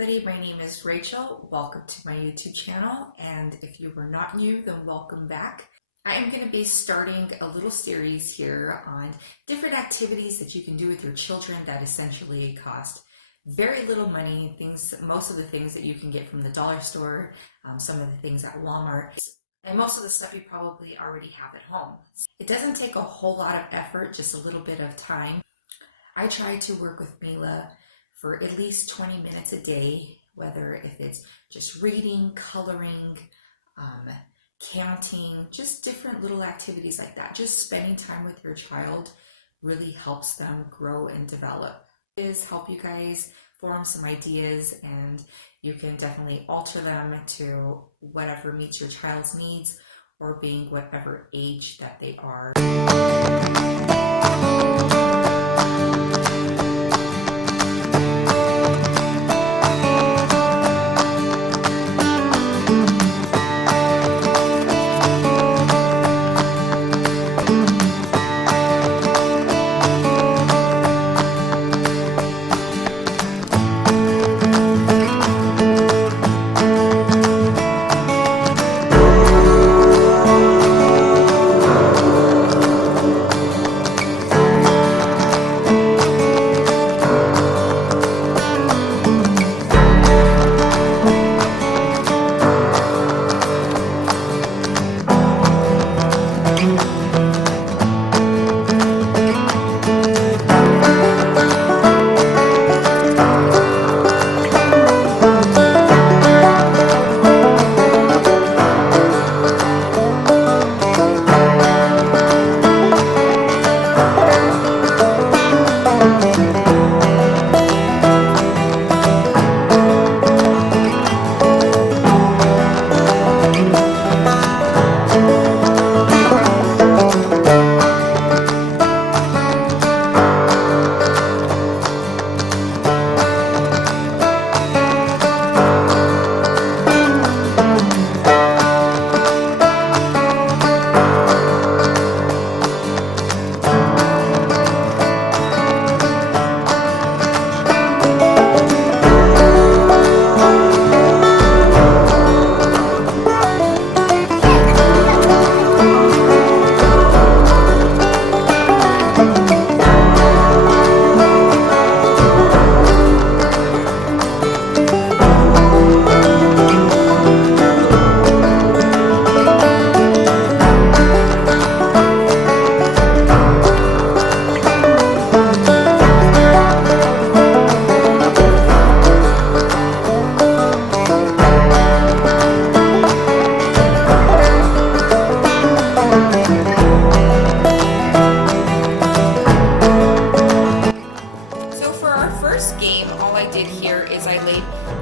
everybody, my name is Rachel. Welcome to my YouTube channel, and if you were not new, then welcome back. I am going to be starting a little series here on different activities that you can do with your children that essentially cost very little money, most of the things that you can get from the dollar store, some of the things at Walmart, and most of the stuff you probably already have at home. It doesn't take a whole lot of effort, just a little bit of time. I try to work with Mila for at least 20 minutes a day, whether if it's just reading, coloring, counting, just different little activities like that. Just spending time with your child really helps them grow and develop. Help you guys form some ideas, and you can definitely alter them to whatever meets your child's needs or being whatever age that they are.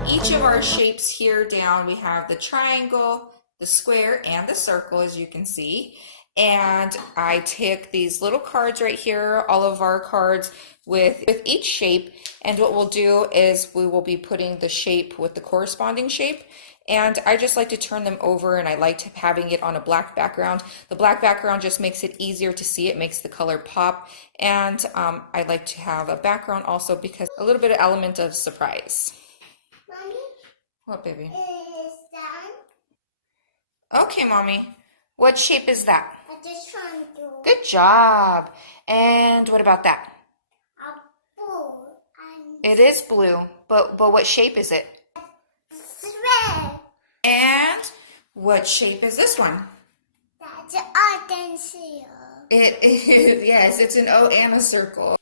Each of our shapes here down. We have the triangle, the square, and the circle, as you can see. And I took these little cards right here, all of our cards with each shape. And what we'll do is we will be putting the shape with the corresponding shape. And I just like to turn them over, and I like having it on a black background. The black background just makes it easier to see. It makes the color pop. And I like to have a background also because a little bit of element of surprise. Mommy? What, baby? Is that? Okay, Mommy. What shape is that? I just want to. Good job. And what about that? A blue. It is blue, but what shape is it? Red. And what shape is this one? That's an seal. It is, yes, it's an O and a circle.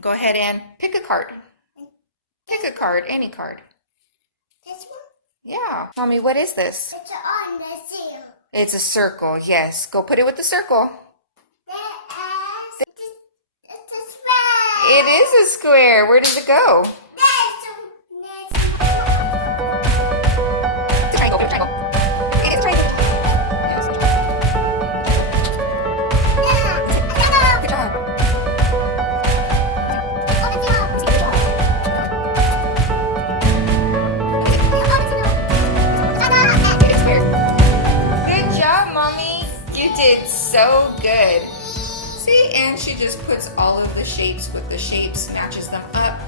Go ahead and pick a card. Pick a card, any card. This one? Yeah. Mommy, what is this? It's on the seal. It's a circle, yes. Go put it with the circle. It's a square. It is a square. Where does it go? Triangle, triangle. It is a triangle. Yes. Good job. Good job, Mommy. You did so good. See, and she just puts all of the shapes with the shapes, matches them up,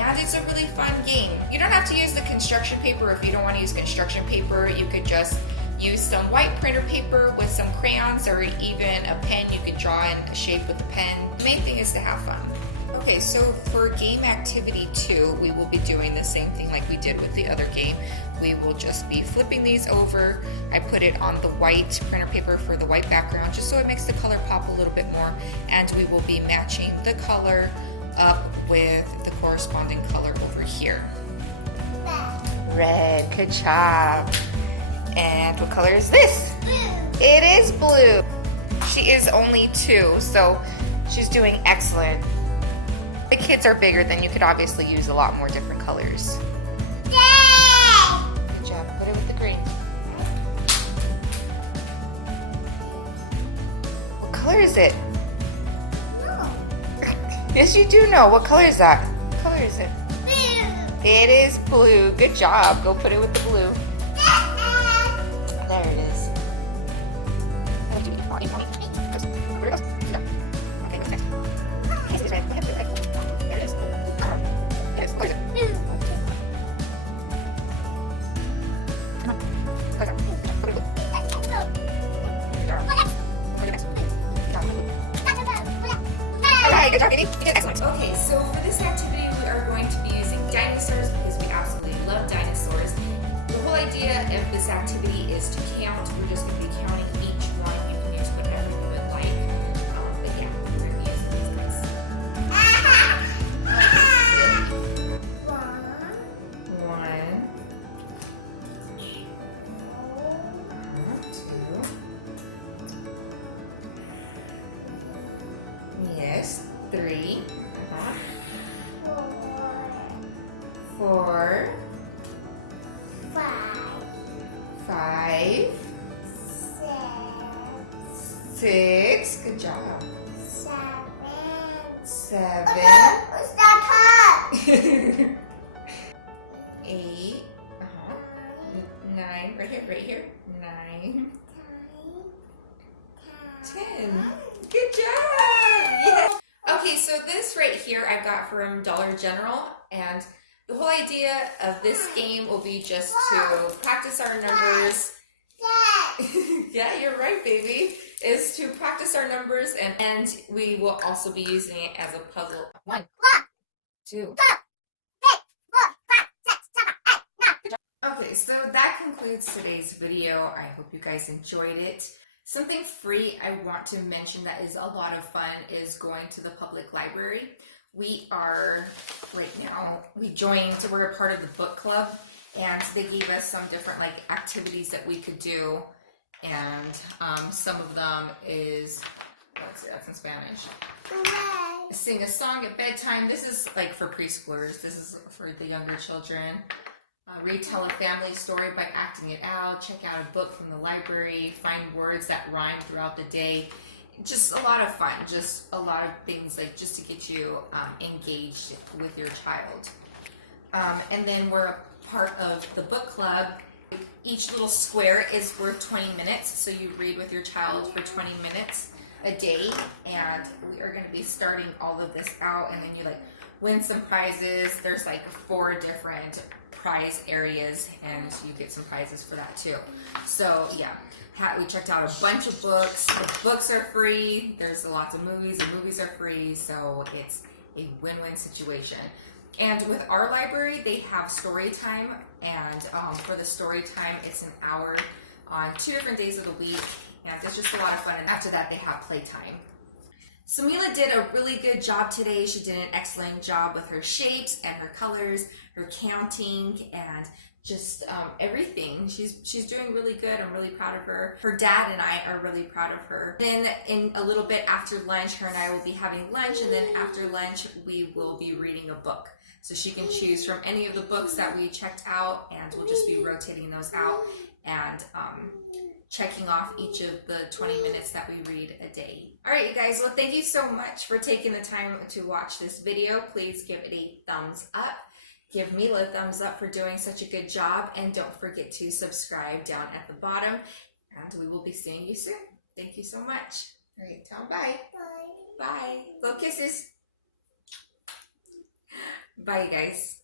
and it's a really fun game. You don't have to use the construction paper. If you don't want to use construction paper, you could just use some white printer paper with some crayons or even a pen. You could draw in a shape with a pen. The main thing is to have fun. Okay, so for game activity 2, we will be doing the same thing like we did with the other game. We will just be flipping these over. I put it on the white printer paper for the white background just so it makes the color pop a little bit more, and we will be matching the color up with the corresponding color over here. Red, good job. And what color is this? Blue. It is blue. She is only 2, so she's doing excellent. The kids are bigger, then you could obviously use a lot more different colors. Yay! Good job. Put it with the green. What color is it? No. Yes, you do know. What color is that? What color is it? Blue. It is blue. Good job. Go put it with the blue. There it is. Good job, baby. You did excellent. Okay, so for this activity, we are going to be using dinosaurs because we absolutely love dinosaurs. The whole idea of this activity is to count. We're just going to be counting each one. You can use whatever you would like. But yeah, we're going to be using these guys. One. Two. Yes. 3. 4. 5. 6. Good job. 7. What's that 8. 9. Right here. 9. 10. Good job. Yes. Okay, so this right here I got from Dollar General, and the whole idea of this game will be just to practice our numbers. Yeah, you're right, baby. Is to practice our numbers, and we will also be using it as a puzzle. 1, 2. Okay, so that concludes today's video. I hope you guys enjoyed it. Something free I want to mention that is a lot of fun is going to the public library. We are, right now, we're a part of the book club, and they gave us some different activities that we could do, and some of them is, let's see, that's in Spanish. Sing a song at bedtime. This is for preschoolers. This is for the younger children. Retell a family story by acting it out, check out a book from the library, find words that rhyme throughout the day. Just a lot of fun, just a lot of things just to get you engaged with your child. And then we're a part of the book club. Each little square is worth 20 minutes, so you read with your child for 20 minutes a day, and we are going to be starting all of this out, and then you win some prizes. There's 4 different prize areas, and you get some prizes for that too. So yeah, we checked out a bunch of books. The books are free. There's lots of movies. The movies are free, so it's a win-win situation. And with our library, they have story time, and for the story time, it's an hour on 2 different days of the week, and it's just a lot of fun. And after that, they have playtime. So Mila did a really good job today. She did an excellent job with her shapes and her colors, her counting, and just everything. She's doing really good. I'm really proud of her. Her dad and I are really proud of her. Then in a little bit after lunch, her and I will be having lunch, and then after lunch, we will be reading a book. So she can choose from any of the books that we checked out, and we'll just be rotating those out and checking off each of the 20 minutes that we read a day. All right, you guys, well, thank you so much for taking the time to watch this video. Please give it a thumbs up. Give Mila a thumbs up for doing such a good job, and don't forget to subscribe down at the bottom, and we will be seeing you soon. Thank you so much. All right, tell them bye. Bye. Bye. Little kisses. Bye, guys.